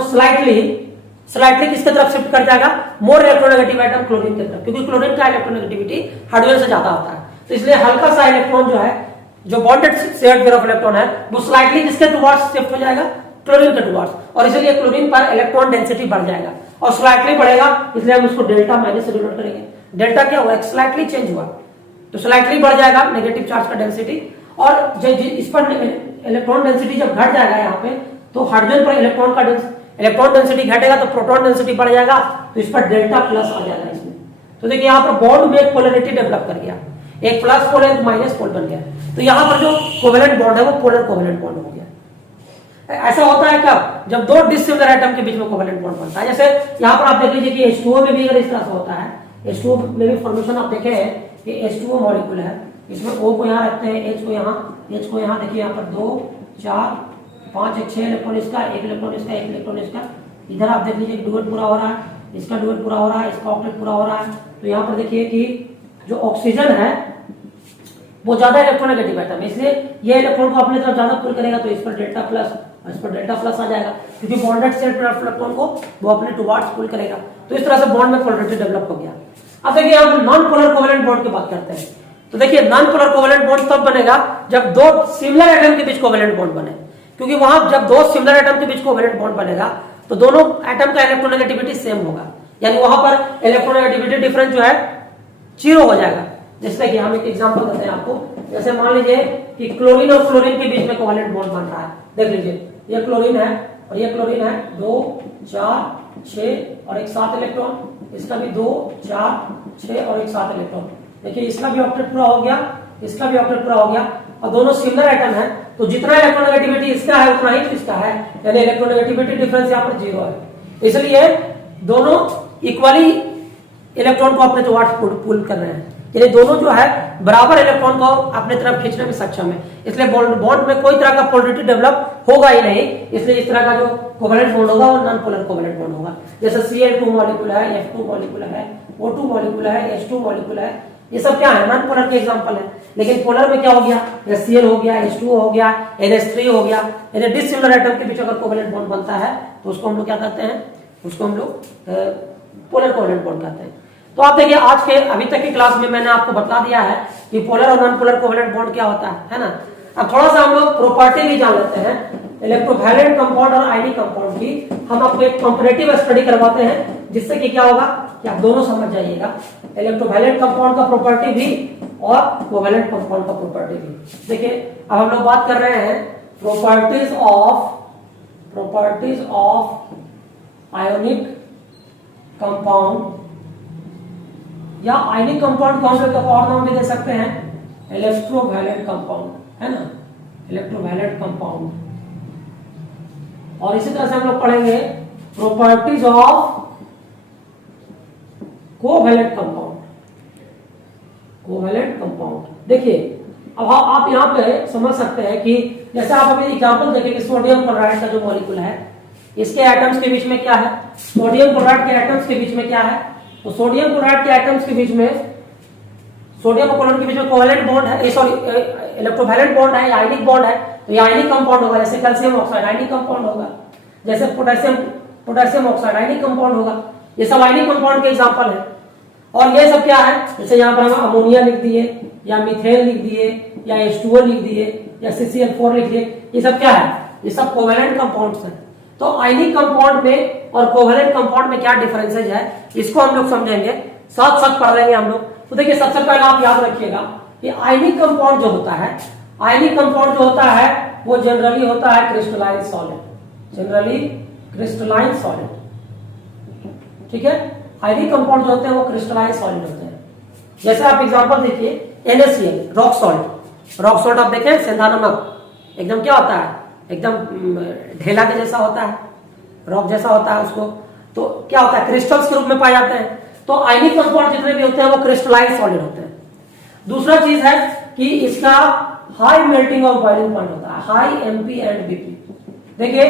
स्लाइटली किसके तरफ शिफ्ट कर जाएगा, मोर इलेक्ट्रोनेगेटिव एटम क्लोरीन की तरफ, क्योंकि क्लोरीन का इलेक्ट्रोनेगेटिविटी हाइड्रोजन से ज्यादा होता है। तो इसलिए हल्का सा इलेक्ट्रॉन जो है जो bonded shared pair of electron है वो स्लाइटली किसके टुवर्ड्स शिफ्ट हो जाएगा, क्लोरीन के टुवर्ड्स, और इसलिए क्लोरीन पर इलेक्ट्रॉन डेंसिटी बढ़ जाएगा और स्लाइटली बढ़ेगा, इसलिए हम उसको डेल्टा माइनस से डिनोट करेंगे। डेल्टा क्या हुआ, स्लाइटली चेंज हुआ तो स्लाइटली बढ़ जाएगा नेगेटिव चार्ज का डेंसिटी, और इस पर इलेक्ट्रॉन डेंसिटी जब घट जाएगा यहाँ पे तो हाइड्रोजन पर इलेक्ट्रॉन डेंसिटी घटेगा तो प्रोटॉन डेंसिटी बढ़ जाएगा, तो इस पर डेल्टा प्लस आ जाएगा इसमें। तो देखिए यहाँ पर बॉन्ड में एक पोलरिटी डेवलप कर गया, एक प्लस पोल एक माइनस पोल बन गया, तो यहाँ पर जो कोवेलेंट बॉन्ड है वो पोलर कोवेलेंट बॉन्ड हो गया। ऐसा होता है कब, जब दो डिसिमिलर एटम के बीच में कोवेलेंट बॉन्ड बनता है। जैसे यहाँ पर आप देख लीजिए कि H2O में भी अगर इस तरह से होता है, H2O में भी फॉर्मेशन आप देखे हैं कि H2O मॉलिक्यूल है, इसमें O को यहाँ रखते हैं, H को यहाँ देखिए यहाँ पर 2 4 5 6 इलेक्ट्रॉन इसका, एक इलेक्ट्रॉन इसका, एक इलेक्ट्रॉन इसका। इधर आप देख लीजिए डुएट पूरा हो रहा है, इसका डुएट पूरा हो रहा है, इसका ऑक्टेट पूरा हो रहा है। तो यहाँ पर देखिए कि जो ऑक्सीजन है वो ज्यादा इलेक्ट्रोनेगेटिव एटम है, इसलिए ये इलेक्ट्रॉन को अपनी तरफ ज्यादा पुल करेगा, तो इस पर डेल्टा प्लस और इस पर डेल्टा प्लस आ जाएगा, क्योंकि bonded shared pair of electron को वो अपने टुवर्ड्स पुल करेगा। तो इस तरह से बॉन्ड में पोलरिटी डेवलप हो गया। अब देखिए हम नॉन पोलर कोवेलेंट बॉन्ड की बात करते हैं। तो देखिए नॉन पोलर कोवेलेंट बॉन्ड तब बनेगा जब दो सिमिलर एटम के बीच कोवेलेंट बॉन्ड बने, क्योंकि वहां जब दो सिमिलर एटम के बीच कोवेलेंट बॉन्ड बनेगा तो दोनों एटम का इलेक्ट्रोनेगेटिविटी सेम होगा, यानी वहां पर इलेक्ट्रोनेगेटिविटी डिफरेंस जो है 0 हो जाएगा। जैसे कि हम एक एग्जांपल देते हैं आपको, जैसे मान लीजिए कि क्लोरीन और क्लोरीन के बीच में कोवेलेंट बॉन्ड बन रहा है। देख लीजिए ये क्लोरीन है और ये क्लोरीन है, 2 4 6 और एक 7 इलेक्ट्रॉन, इसका भी 2 4 6 और एक 7 इलेक्ट्रॉन। देखिए इसका भी ऑक्टेट पूरा हो गया, इसका भी ऑक्टेट पूरा हो गया, और दोनों सिमिलर एटम है, तो जितना इलेक्ट्रोनेगेटिविटी इसका है उतना ही इसका है, यानी इलेक्ट्रोनेगेटिविटी डिफरेंस यहाँ पर 0 है। इसलिए दोनों इक्वली इलेक्ट्रॉन को अपने टुवर्ड्स पुल कर रहे हैं, यानी दोनों जो है बराबर इलेक्ट्रॉन को अपने तरफ खींचने में सक्षम है। इसलिए बॉन्ड में कोई तरह का पोलरिटी डेवलप होगा ही नहीं, इसलिए इस तरह का जो कोवेलेंट बॉन्ड होगा वो नॉन पोलर कोवेलेंट बॉन्ड होगा। जैसे Cl2 मॉलिक्यूल है, F2 मॉलिक्यूल है, O2 मॉलिक्यूल है, H2 मॉलिक्यूल है, ये सब क्या है, नॉन पोलर के एग्जांपल है। लेकिन पोलर में क्या हो गया, Cl हो गया, H2O हो गया, NH3 हो गया, यानी डिसिमिलर एटम के बीच अगर कोवेलेंट बॉन्ड बनता है तो उसको हम लोग क्या कहते हैं, उसको हम लोग पोलर कोवेलेंट बॉन्ड कहते हैं। तो आप देखिए आज के अभी तक की क्लास में मैंने आपको बता दिया है कि पोलर और नॉन पोलर कोवेलेंट बॉन्ड क्या होता है ना। अब थोड़ा सा हम लोग प्रॉपर्टी भी जान लेते हैं, इलेक्ट्रोवैलेंट कंपाउंड और आयनिक कंपाउंड की हम आपको एक कंपैरेटिव स्टडी करवाते हैं, जिससे कि क्या होगा कि आप दोनों समझ जाइएगा, इलेक्ट्रोवैलेंट कंपाउंड का प्रॉपर्टी भी और कोवेलेंट कंपाउंड का प्रॉपर्टी भी। देखिए अब हम लोग बात कर रहे हैं प्रॉपर्टीज ऑफ आयोनिक कंपाउंड, या आयनिक कंपाउंड को हम लोग और नाम भी दे सकते हैं इलेक्ट्रोवैलेंट कंपाउंड, है ना, इलेक्ट्रोवैलेंट कंपाउंड। और इसी तरह से हम लोग पढ़ेंगे properties of covalent compound, covalent compound. देखिए अब आप यहां पे समझ सकते हैं कि जैसे आप अभी एग्जांपल देखें कि सोडियम क्लोराइड का जो मॉलिक्यूल है इसके एटम्स के बीच में क्या है, सोडियम क्लोराइड के एटम्स के बीच में क्या है, तो सोडियम क्लोराइड के एटम्स के बीच में, सोडियम और क्लोरीन के बीच में कोवेलेंट बॉन्ड है, सॉरी इलेक्ट्रोवैलेंट बॉन्ड है, आयनिक बॉन्ड है, तो ये आयनिक कंपाउंड होगा। जैसे कैल्शियम ऑक्साइड आयनिक कंपाउंड होगा, जैसे पोटेशियम ऑक्साइड आयनिक कंपाउंड होगा, ये सब आयनिक कंपाउंड के एग्जांपल है। और ये सब क्या है, जैसे यहाँ पर हम अमोनिया लिख दिए, या मीथेन लिख दिए, या H2O लिख दिए, या CCl4 लिख दिए, ये सब क्या है, ये सब कोवेलेंट कंपाउंड्स हैं। तो आयनिक कंपाउंड में और कोवेलेंट कंपाउंड में क्या डिफरेंसेज है इसको हम लोग समझेंगे, साथ साथ पढ़ लेंगे हम लोग। तो देखिए सबसे पहले आप याद रखिएगा कि आयनिक कंपाउंड जो होता है, आयनिक कंपाउंड जो होता है वो जनरली होता है crystalline solid, generally crystalline solid, ठीक है। आयनिक कंपाउंड जो होते हैं वो क्रिस्टलाइन सॉलिड होते हैं। जैसे आप एग्जांपल देखिए NaCl rock salt, rock salt आप देखें सेंधा नमक एकदम क्या होता है एकदम ढेला के जैसा होता है, रॉक जैसा होता है उसको, तो क्या होता है क्रिस्टल्स के रूप में पाए जाते हैं। तो आयनिक कंपाउंड जितने भी होते हैं वो क्रिस्टलाइज सॉलिड होते हैं। दूसरा चीज है कि इसका हाई मेल्टिंग और बॉइलिंग पॉइंट होता है, हाई एमपी एंड बीपी। देखिए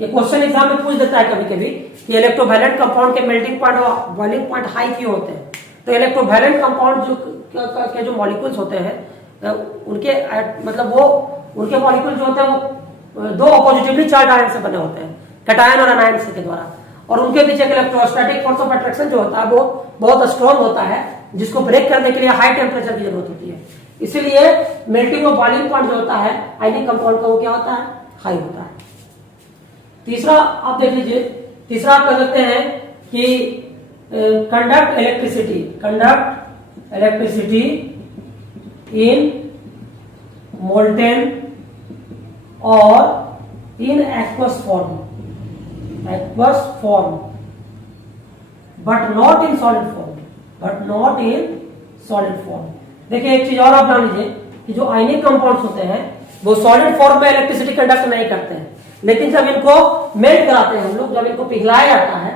ये क्वेश्चन एग्जाम में पूछ देता है कभी कभी कि इलेक्ट्रोवैलेंट कंपाउंड के मेल्टिंग पॉइंट और बॉइलिंग पॉइंट हाई क्यों होते हैं। तो इलेक्ट्रोवैलेंट कंपाउंड के जो मॉलिक्यूल्स होते हैं उनके मतलब वो उनके मॉलिक्यूल जो होते हैं वो दो ऑपोजिटिवली चार्ज आयन से बने होते हैं, कैटायन और एनायन के द्वारा, और उनके बीच एक इलेक्ट्रोस्टैटिक फोर्स ऑफ अट्रैक्शन जो होता है वो बहुत स्ट्रॉन्ग होता है, जिसको ब्रेक करने के लिए हाई टेम्परेचर की जरूरत होती है। इसीलिए मेल्टिंग और बॉइलिंग पॉइंट जो होता है आयनिक कंपाउंड का वो क्या होता है, हाई होता है। तीसरा आप देख लीजिए, तीसरा आप कर सकते हैं कि कंडक्ट इलेक्ट्रिसिटी इन मोल्टेन और in aqueous form but not in solid form. देखिए एक चीज और आप जान लीजिए कि जो आयनिक कंपाउंड्स होते हैं वो सॉलिड फॉर्म में इलेक्ट्रिसिटी कंडक्ट नहीं करते हैं, लेकिन जब इनको मेल्ट कराते हैं हम लोग, जब इनको पिघलाया जाता है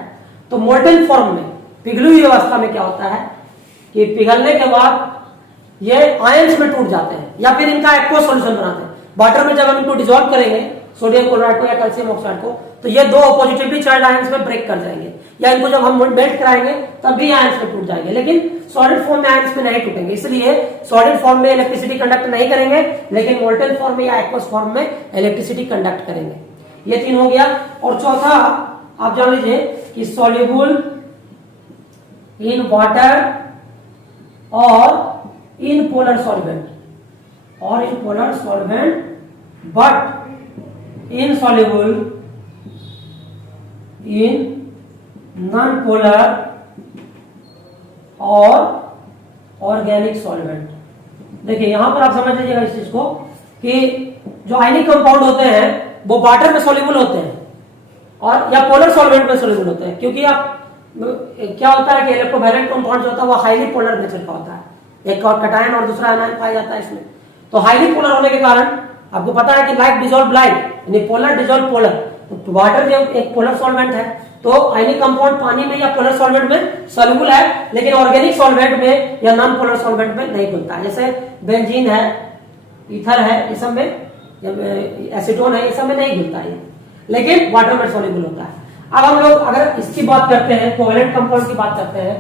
तो मोल्टेन फॉर्म में, पिघली हुई अवस्था में क्या होता है कि पिघलने के बाद ये आयंस में टूट जाते हैं या फिर इनका एक्वस सॉल्यूशन बनाते हैं। वाटर में जब हम इनको डिसॉल्व करेंगे सोडियम क्लोराइड को या कैल्शियम ऑक्साइड को, तो ये दो ऑपोजिटिवली चार्ज आयंस में ब्रेक कर जाएंगे, या इनको जब हम मेल्ट कराएंगे तब भी आयंस में टूट जाएंगे, लेकिन सॉलिड फॉर्म में आयंस में नहीं टूटेंगे। इसलिए सॉलिड फॉर्म में इलेक्ट्रिसिटी कंडक्ट नहीं करेंगे, लेकिन मोल्टेन फॉर्म में या एक्वस फॉर्म में इलेक्ट्रिसिटी कंडक्ट करेंगे। ये तीन हो गया। और चौथा आप जान लीजिए कि सॉल्युबल इन वाटर और in polar solvent but insoluble in non polar और ऑर्गेनिक सॉल्वेंट। देखिए यहां पर आप समझ लीजिएगा इस चीज को कि जो आयनिक कंपाउंड होते हैं वो वाटर में सॉल्युबल होते हैं और या पोलर सॉल्वेंट में सॉल्युबल होते हैं, क्योंकि आप क्या होता है कि इलेक्ट्रोवैलेंट कंपाउंड जो होता है वो हाईली पोलर नेचर का होता है, एक और कैटायन और दूसरा एनायन पाया जाता है इसमें। तो हाईली पोलर होने के कारण आपको पता है कि लाइक डिसॉल्व लाइक, यानी पोलर डिसॉल्व पोलर। तो वाटर जो एक पोलर सॉल्वेंट है, तो आयनिक कंपाउंड पानी में या पोलर सॉल्वेंट में सॉल्युबल है, लेकिन ऑर्गेनिक सॉल्वेंट में या नॉन पोलर सॉल्वेंट में नहीं घुलता है। जैसे बेंजीन है, ईथर है, इस सब में, एसीटोन है, इस सब में नहीं घुलता है, लेकिन वाटर में सॉल्युबल होता है। अब हम लोग अगर इसकी बात करते हैं, कोवेलेंट कंपाउंड की बात करते हैं,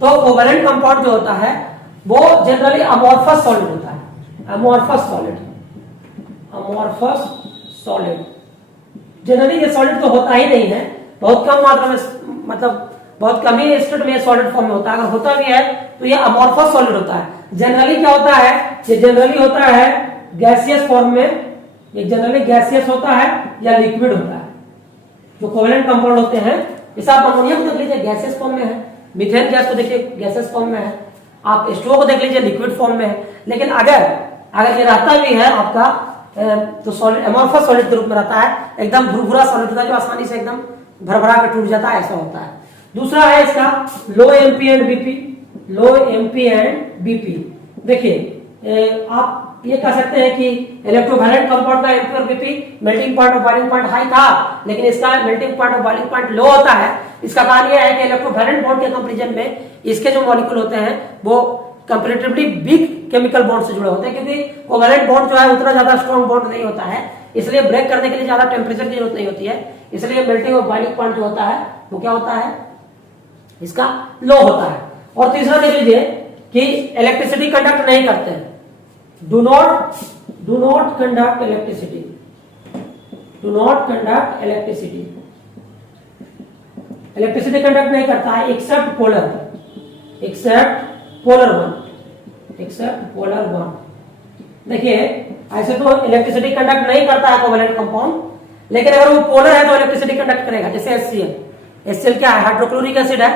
तो कोवेलेंट कंपाउंड जो होता है वो जनरली अमोर्फस सॉलिड होता है। अमोर्फस सॉलिड जनरली ये सॉलिड तो होता ही नहीं है, बहुत कम मात्रा में, मतलब बहुत कम ही स्टेट में सॉलिड फॉर्म में होता है। अगर होता भी है तो ये अमोर्फस सॉलिड होता है। जनरली क्या होता है, ये जनरली होता है गैसियस फॉर्म में, ये जनरली गैसियस होता है या लिक्विड होता है। जो कोवेलेंट कंपाउंड होते हैं, जैसे आप अमोनिया को देख लीजिए गैसियस फॉर्म में है, मीथेन गैस को देखिए गैसियस फॉर्म में है, आप H2O को देख लीजिए लिक्विड फॉर्म में है। लेकिन अगर ये रहता भी है आपका तो सॉलिड, अमोर्फस सॉलिड के रूप में रहता है, एकदम भुरभुरा सॉलिड होता है जो आसानी से एकदम भरभरा कर टूट जाता है, ऐसा होता है। दूसरा है इसका लो एमपी एंड बीपी। देखिए आप ये कह सकते हैं कि इलेक्ट्रोवैलेंट कंपाउंड का एमपी और बीपी मेल्टिंग पॉइंट और बॉइलिंग पॉइंट हाई था, लेकिन इसका मेल्टिंग पॉइंट और बॉइलिंग पॉइंट लो होता है। इसका कारण यह है कि इलेक्ट्रोवैलेंट बॉन्ड के कंपैरिजन में इसके जो मॉलिक्यूल होते हैं वो कंपैरेटिवली वीक केमिकल बॉन्ड से जुड़े होते हैं, क्योंकि कोवेलेंट बॉन्ड जो है उतना ज्यादा स्ट्रॉन्ग बॉन्ड नहीं होता है, इसलिए ब्रेक करने के लिए ज्यादा टेम्परेचर की जरूरत नहीं होती है। इसलिए मेल्टिंग और बॉइलिंग पॉइंट जो होता है वो क्या होता है, इसका लो होता है। और तीसरा देख लीजिए कि इलेक्ट्रिसिटी कंडक्ट नहीं करते हैं, do not conduct electricity conduct नहीं करता है एक्सेप्ट पोलर वन। देखिए ऐसे तो इलेक्ट्रिसिटी कंडक्ट नहीं करता है कोवेलेंट कंपाउंड, लेकिन अगर वो पोलर है तो इलेक्ट्रिसिटी कंडक्ट करेगा। जैसे HCl क्या है, हाइड्रोक्लोरिक एसिड है,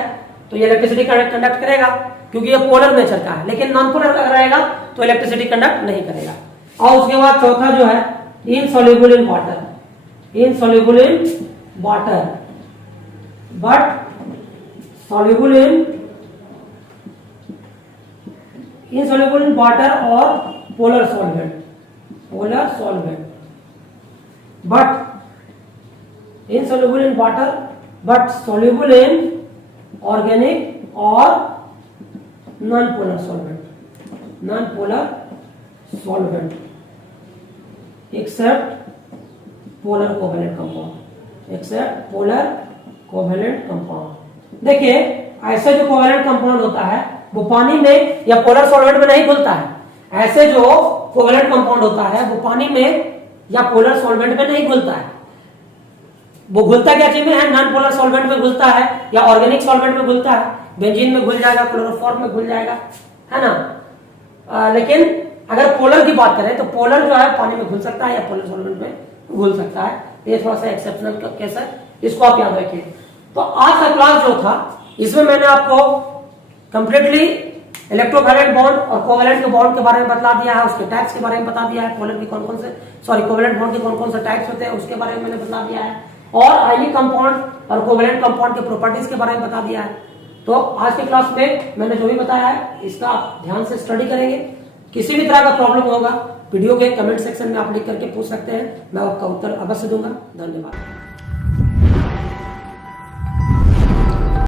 तो ये इलेक्ट्रिसिटी कंडक्ट करेगा क्योंकि ये पोलर नेचर का है। लेकिन नॉन पोलर अगर रहेगा तो इलेक्ट्रिसिटी कंडक्ट नहीं करेगा। और उसके बाद चौथा जो है insoluble in water but soluble in water और polar solvent. But insoluble in water but soluble in organic और non polar solvent except polar covalent compound. देखिए ऐसे जो कोवेलेंट कंपाउंड होता है वो पानी में या पोलर सॉल्वेंट में नहीं घुलता है। ऐसे जो कोवेलेंट कंपाउंड होता है वो पानी में या पोलर सॉल्वेंट में नहीं घुलता है। वो घुलता क्या चीज में है? नॉन पोलर सॉल्वेंट में घुलता है या ऑर्गेनिक सॉल्वेंट में घुलता है। बेंजीन में घुल जाएगा, क्लोरोफॉर्म में घुल जाएगा, है ना। लेकिन अगर पोलर की बात करें तो पोलर जो है पानी में घुल सकता है या पोलर सॉल्वेंट में घुल सकता है। ये थोड़ा सा एक्सेप्शनल केस है, इसको आप याद रखिए। तो आज का क्लास जो था इसमें मैंने आपको कंप्लीटली इलेक्ट्रोवैलेंट बॉन्ड और कोवेलेंट के बॉन्ड के बारे में बता दिया है, उसके टाइप्स के बारे में बता दिया है, पोलर के कौन-कौन से कोवेलेंट बॉन्ड के कौन-कौन से टाइप्स होते हैं उसके बारे में मैंने बता दिया है, और आयनिक कंपाउंड और कोवेलेंट कंपाउंड के प्रॉपर्टीज के बारे में बता दिया है। तो आज के क्लास में मैंने जो भी बताया है इसका आप ध्यान से स्टडी करेंगे। किसी भी तरह का प्रॉब्लम होगा वीडियो के कमेंट सेक्शन में आप लिख करके पूछ सकते हैं, मैं आपका उत्तर अवश्य दूंगा। धन्यवाद।